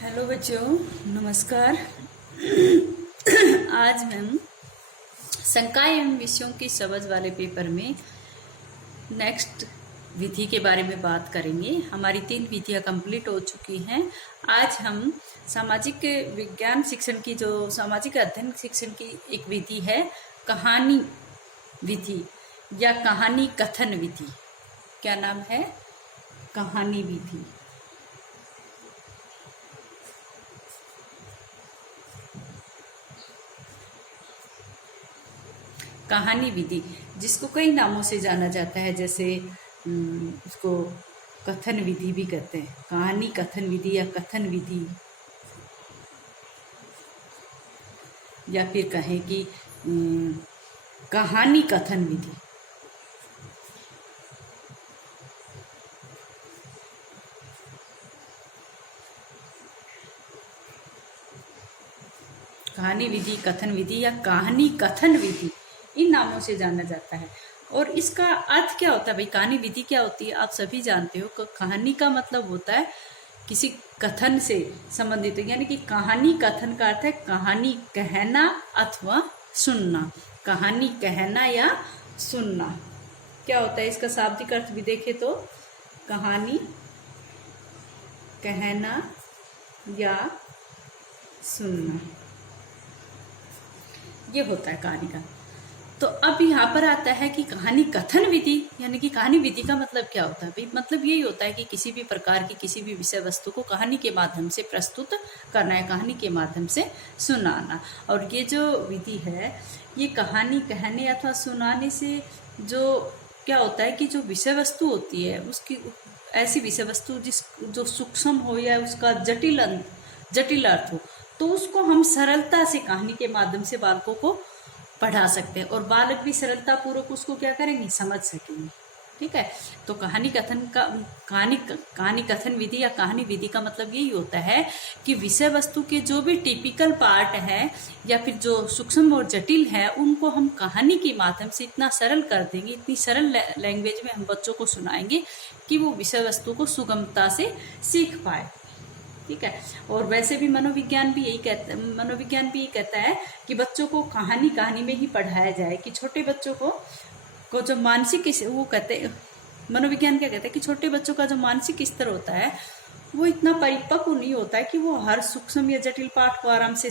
Hello बच्चों, नमस्कार। आज हम संकाय एवं विषयों की समझ वाले पेपर में नेक्स्ट विधि के बारे में बात करेंगे। हमारी 3 विधियां कंप्लीट हो चुकी हैं। आज हम सामाजिक विज्ञान शिक्षण की जो सामाजिक अध्ययन शिक्षण की एक विधि है, कहानी विधि या कहानी कथन विधि। क्या नाम है? कहानी विधि। कहानी विधि जिसको कई नामों से जाना जाता है, जैसे उसको कथन विधि भी कहते हैं। कहानी कथन विधि या कथन विधि, या फिर कहें कि कहानी कथन विधि। कहानी विधि, कथन विधि या कहानी कथन विधि, इन नामों से जाना जाता है। और इसका अर्थ क्या होता है भाई? कहानी विधि क्या होती है? आप सभी जानते हो। कहानी का मतलब होता है किसी कथन से संबंधित, यानी कि कहानी कथन का अर्थ है कहानी कहना अथवा सुनना। कहानी कहना या सुनना क्या होता है? इसका शाब्दिक अर्थ भी देखें तो कहानी कहना या सुनना, ये होता है कहानी का। तो अब यहाँ पर आता है कि कहानी कथन विधि, यानी कि कहानी विधि का मतलब क्या होता है भाई? मतलब यही होता है कि किसी भी प्रकार की किसी भी विषय वस्तु को कहानी के माध्यम से प्रस्तुत करना है, कहानी के माध्यम से सुनाना। और ये जो विधि है, ये कहानी कहने अथवा सुनाने से जो क्या होता है कि जो विषय वस्तु होती है उसकी ऐसी विषय वस्तु जो सूक्ष्म हो या उसका जटिल अर्थ हो, तो उसको हम सरलता से कहानी के माध्यम से बालकों को पढ़ा सकते हैं और बालक भी सरलता पूर्वक उसको क्या करेंगे? समझ सकेंगे। ठीक है। तो कहानी कथन विधि या कहानी विधि का मतलब यही होता है कि विषय वस्तु के जो भी टिपिकल पार्ट है या फिर जो सूक्ष्म और जटिल है, उनको हम कहानी के माध्यम से इतना सरल कर देंगे, इतनी सरल लैंग्वेज में हम बच्चों को सुनाएंगे कि वो विषय वस्तु को सुगमता से सीख पाए। ठीक है। और वैसे भी मनोविज्ञान भी यही कहता है कि बच्चों को कहानी में ही पढ़ाया जाए, कि छोटे बच्चों को जो मानसिक, वो कहते हैं मनोविज्ञान क्या कहता है कि छोटे बच्चों का जो मानसिक स्तर होता है वो इतना परिपक्व नहीं होता है कि वो हर सूक्ष्म या जटिल पाठ को आराम से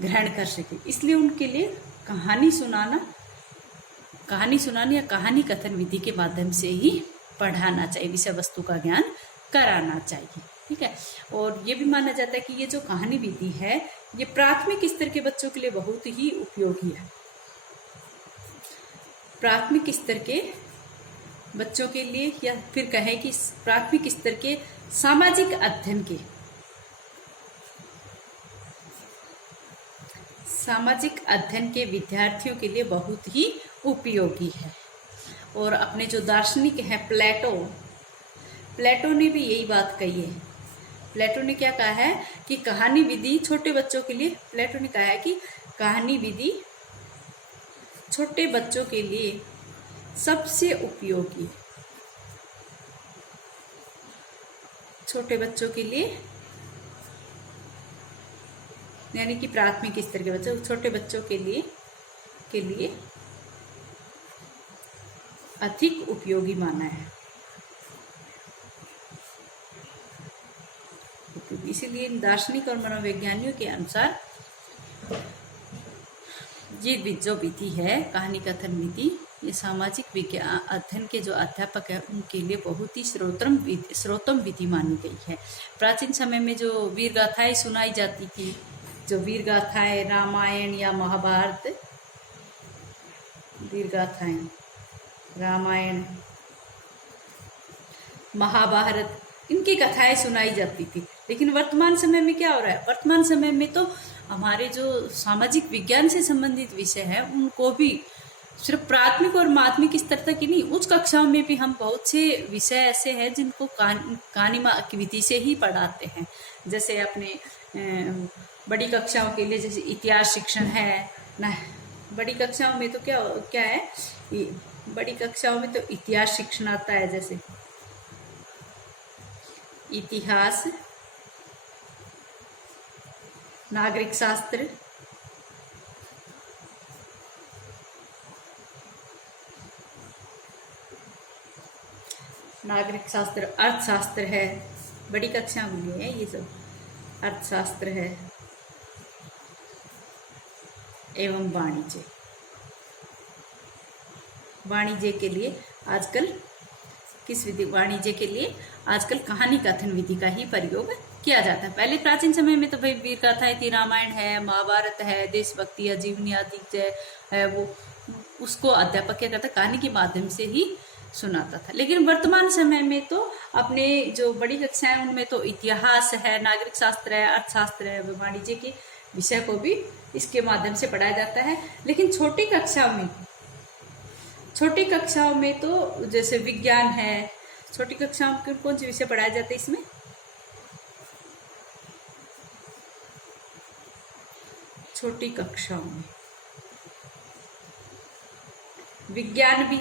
ग्रहण कर सके। इसलिए उनके लिए कहानी सुनाने या कहानी कथन विधि के माध्यम से ही पढ़ाना चाहिए, विषय वस्तु का ज्ञान कराना चाहिए। ठीक है। और ये भी माना जाता है कि ये जो कहानी विधि है, ये प्राथमिक स्तर के बच्चों के लिए बहुत ही उपयोगी है। प्राथमिक स्तर के बच्चों के लिए, या फिर कहें कि प्राथमिक स्तर के सामाजिक अध्ययन के विद्यार्थियों के लिए बहुत ही उपयोगी है। और अपने जो दार्शनिक हैं प्लेटो ने भी यही बात कही है। प्लेटो ने क्या कहा है कि कहानी विधि छोटे बच्चों के लिए, प्लेटो ने कहा है कि कहानी विधि छोटे बच्चों के लिए सबसे उपयोगी है। छोटे बच्चों के लिए, यानी कि प्राथमिक स्तर के बच्चों, छोटे बच्चों के लिए अधिक उपयोगी माना है। इसीलिए दार्शनिक और मनोवैज्ञानिकों के अनुसार ये जो विधि है कहानी कथन विधि, ये सामाजिक विज्ञान अध्ययन के जो अध्यापक है उनके लिए बहुत ही श्रोतम विधि मानी गई है। प्राचीन समय में जो वीर गाथाएं सुनाई जाती थी, जो वीर गाथाएं रामायण या महाभारत, वीर गाथाएं रामायण महाभारत, इनकी कथाएं सुनाई जाती थी। लेकिन वर्तमान समय में क्या हो रहा है? वर्तमान समय में तो हमारे जो सामाजिक विज्ञान से संबंधित विषय है उनको भी सिर्फ प्राथमिक और माध्यमिक स्तर तक ही नहीं, उच्च कक्षाओं में भी हम बहुत से विषय ऐसे हैं जिनको कहानी विधि से ही पढ़ाते हैं। जैसे अपने बड़ी कक्षाओं के लिए जैसे इतिहास शिक्षण है ना, बड़ी कक्षाओं में तो क्या है, बड़ी कक्षाओं में तो इतिहास शिक्षण आता है। जैसे इतिहास नागरिक शास्त्र, नागरिक शास्त्र, अर्थशास्त्र है, बड़ी कक्षा में है ये सब, अर्थशास्त्र है एवं वाणिज्य। वाणिज्य के लिए आजकल किस विधि, वाणिज्य के लिए आजकल कहानी कथन विधि का ही प्रयोग किया जाता है। पहले प्राचीन समय में तो भाई वीर कथाएं थी, रामायण है, महाभारत है, देशभक्ति या जीवनी आदि है, वो उसको अध्यापक क्या करता, कहानी के माध्यम से ही सुनाता था। लेकिन वर्तमान समय में तो अपने जो बड़ी कक्षाएं उनमें तो इतिहास है, नागरिक शास्त्र है, अर्थशास्त्र है, वाणिज्य के विषय को भी इसके माध्यम से पढ़ाया जाता है। लेकिन छोटी कक्षाओं में तो जैसे विज्ञान है, छोटी कक्षाओं में कौन से विषय पढ़ाए जाते हैं इसमें? छोटी कक्षाओं में विज्ञान भी,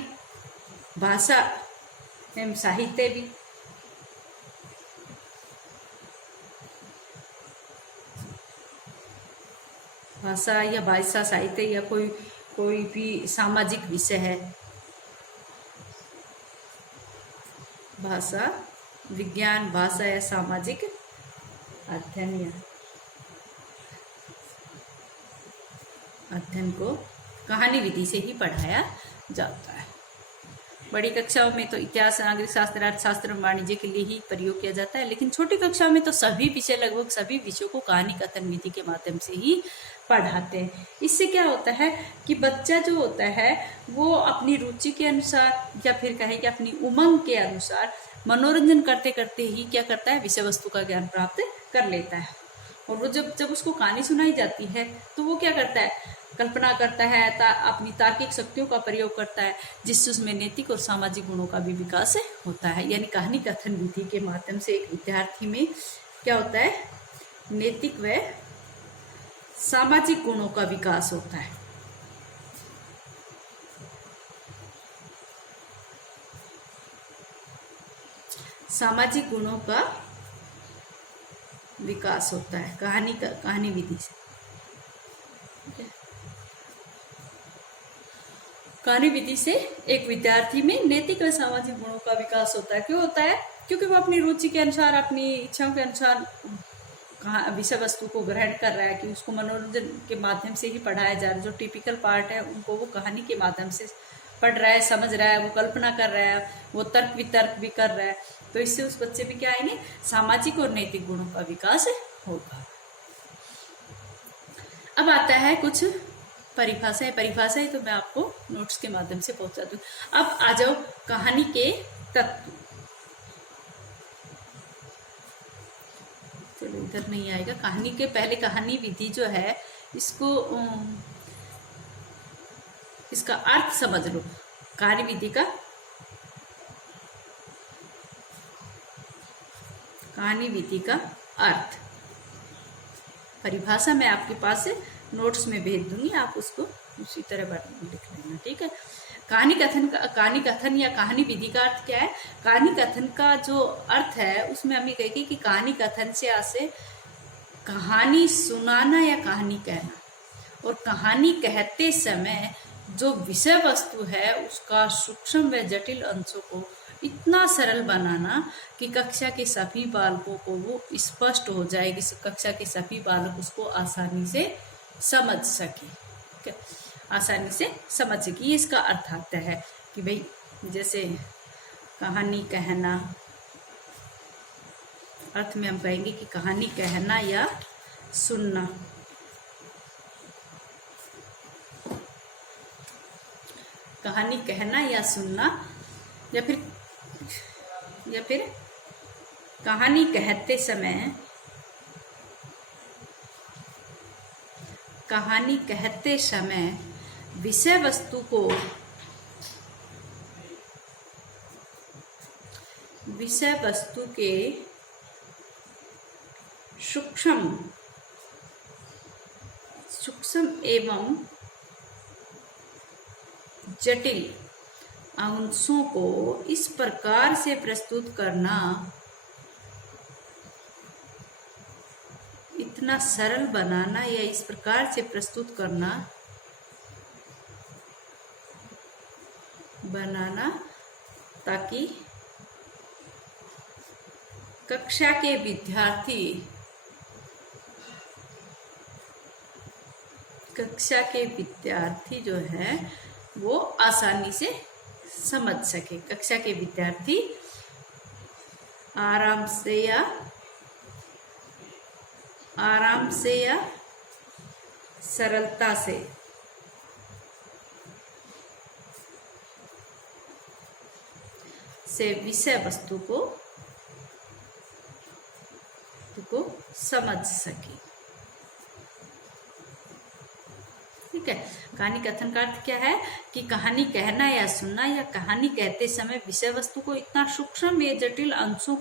भाषा एवं साहित्य भी, भाषा या भाषा साहित्य या कोई भी सामाजिक विषय है, भाषा विज्ञान, भाषा या सामाजिक अध्ययन को कहानी विधि से ही पढ़ाया जाता है। बड़ी कक्षाओं में तो इतिहास, नागरिक शास्त्र, अर्थशास्त्र, वाणिज्य के लिए ही प्रयोग किया जाता है। लेकिन छोटी कक्षाओं में तो सभी विषय, लगभग सभी विषयों को कहानी कथन विधि के माध्यम से ही पढ़ाते हैं। इससे क्या होता है कि बच्चा जो होता है वो अपनी रुचि के अनुसार या फिर कहें कि अपनी उमंग के अनुसार मनोरंजन करते करते ही क्या करता है, विषय वस्तु का ज्ञान प्राप्त कर लेता है। और वो जब उसको कहानी सुनाई जाती है तो वो क्या करता है, कल्पना करता है, अपनी तार्किक शक्तियों का प्रयोग करता है, जिससे उसमें नैतिक और सामाजिक गुणों का भी विकास होता है। यानी कहानी कथन विधि के माध्यम से एक विद्यार्थी में क्या होता है, नैतिक व सामाजिक गुणों का विकास होता है। सामाजिक गुणों का विकास होता है कहानी विधि से। कहानी विधि से एक विद्यार्थी में नैतिक व सामाजिक गुणों का विकास होता है। क्यों होता है? क्योंकि वो अपनी रुचि के अनुसार, अपनी इच्छाओं के अनुसार विषय वस्तु को ग्रहण कर रहा है, कि उसको मनोरंजन के माध्यम से ही पढ़ाया जा रहा है। जो टिपिकल पार्ट है उनको वो कहानी के माध्यम से पढ़ रहा है, समझ रहा है, वो कल्पना कर रहा है, वो तर्क वितर्क भी कर रहा है। तो इससे उस बच्चे में क्या आएंगे, सामाजिक और नैतिक गुणों का विकास होगा। अब आता है कुछ परिभाषाएं तो मैं आपको नोट्स के माध्यम से पहुंचा दूं। अब आ जाओ कहानी के तत्व। चलो इधर नहीं आएगा। कहानी के पहले कहानी विधि जो है इसको इसका अर्थ समझ लो। कहानी विधि का अर्थ, परिभाषा मैं आपके पास नोट्स में भेज दूंगी, आप उसको उसी तरह लिख लेना, ठीक है। कहानी कथन या कहानी विधि का अर्थ क्या है? कहानी कथन का जो अर्थ है उसमें हम ये कहेंगे कि कहानी कथन से आसे कहानी सुनाना या कहानी कहना, और कहानी कहते समय जो विषय वस्तु है उसका सूक्ष्म व जटिल अंशों को इतना सरल बनाना कि कक्षा के सभी बालकों को वो स्पष्ट हो जाए, कि कक्षा के सभी बालक उसको आसानी से समझ सके, आसानी से समझ सके। ये इसका अर्थ आता है कि भाई जैसे कहानी कहना, अर्थ में हम कहेंगे कि कहानी कहना या सुनना। कहानी कहना या सुनना, या फिर कहानी कहते समय विषय वस्तु के सूक्ष्म एवं जटिल अंशों को इस प्रकार से प्रस्तुत करना इतना सरल बनाना या इस प्रकार से प्रस्तुत करना बनाना ताकि कक्षा के विद्यार्थी जो है वो आसानी से समझ सके। कक्षा के विद्यार्थी आराम से या सरलता से विषय वस्तु को समझ सके। ठीक है। कहानी कथन का अर्थ क्या है कि कहानी कहना या सुनना या कहानी कहते समय विषय वस्तु को इतना सूक्ष्म या जटिल अंशों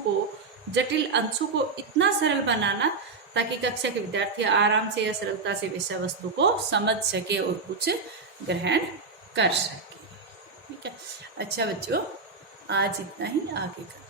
को इतना सरल बनाना ताकि कक्षा के विद्यार्थी आराम से या सरलता से विषय वस्तु को समझ सके और कुछ ग्रहण कर सके। ठीक है। अच्छा बच्चों, आज इतना ही, आगे का